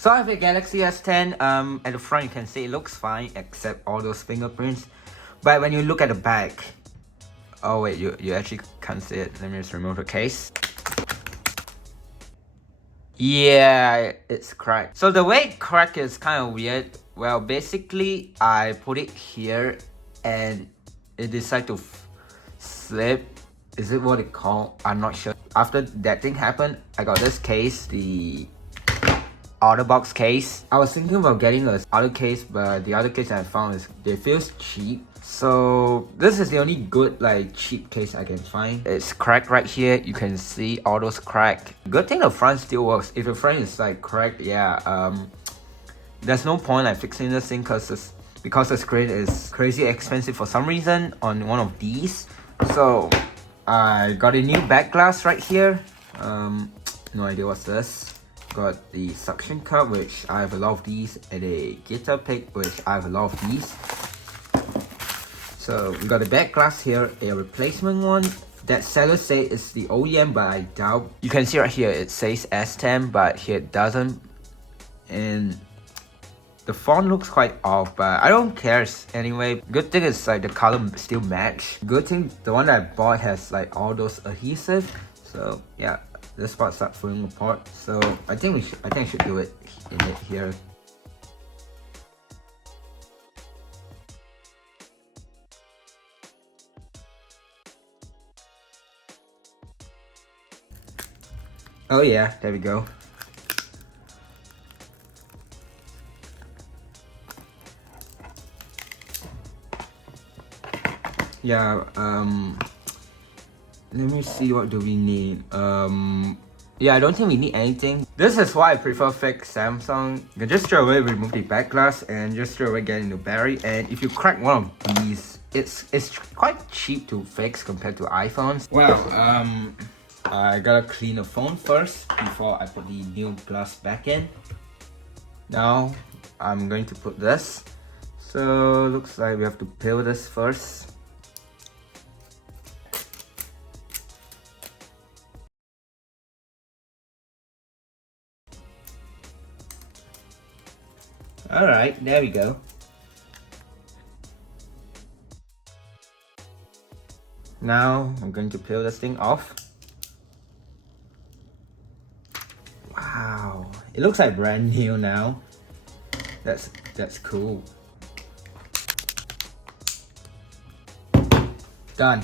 So I have a Galaxy S10. At the front you can see it looks fine except all those fingerprints. But when you look at the back, oh wait, you actually can't see it. Let me just remove the case. Yeah, it's cracked. So the way it cracked is kind of weird. Well, basically, I put it here and it decided to slip. Is it what it called? I'm not sure. After that thing happened, I got this case, the other box case. I was thinking about getting a other case, but the other case I found is they feels cheap. So this is the only good like cheap case I can find. It's cracked right here. You can see all those crack. Good thing the front still works. If the front is like cracked, yeah, there's no point like fixing this thing because the screen is crazy expensive for some reason on one of these. So I got a new back glass right here. No idea what's this. Got the suction cup, which I have a lot of these, and a guitar pick, which I have a lot of these. So we got a back glass here, a replacement one. That seller say it's the OEM, but I doubt. You can see right here it says S10, but here it doesn't. And the font looks quite off, but I don't care anyway. Good thing is like the color still match. Good thing the one that I bought has like all those adhesive. So yeah, this part starts falling apart. So I think I should do it in it here. Oh yeah, there we go. Yeah, let me see, what do we need? Yeah, I don't think we need anything. This is why I prefer fake Samsung. You can just straight away remove the back glass and just straight away get into battery. And if you crack one of these, it's quite cheap to fix compared to iPhones. Well, I gotta clean the phone first before I put the new glass back in. Now, I'm going to put this. So, looks like we have to peel this first. Alright, there we go. Now, I'm going to peel this thing off. Wow, it looks like brand new now. That's cool. Done.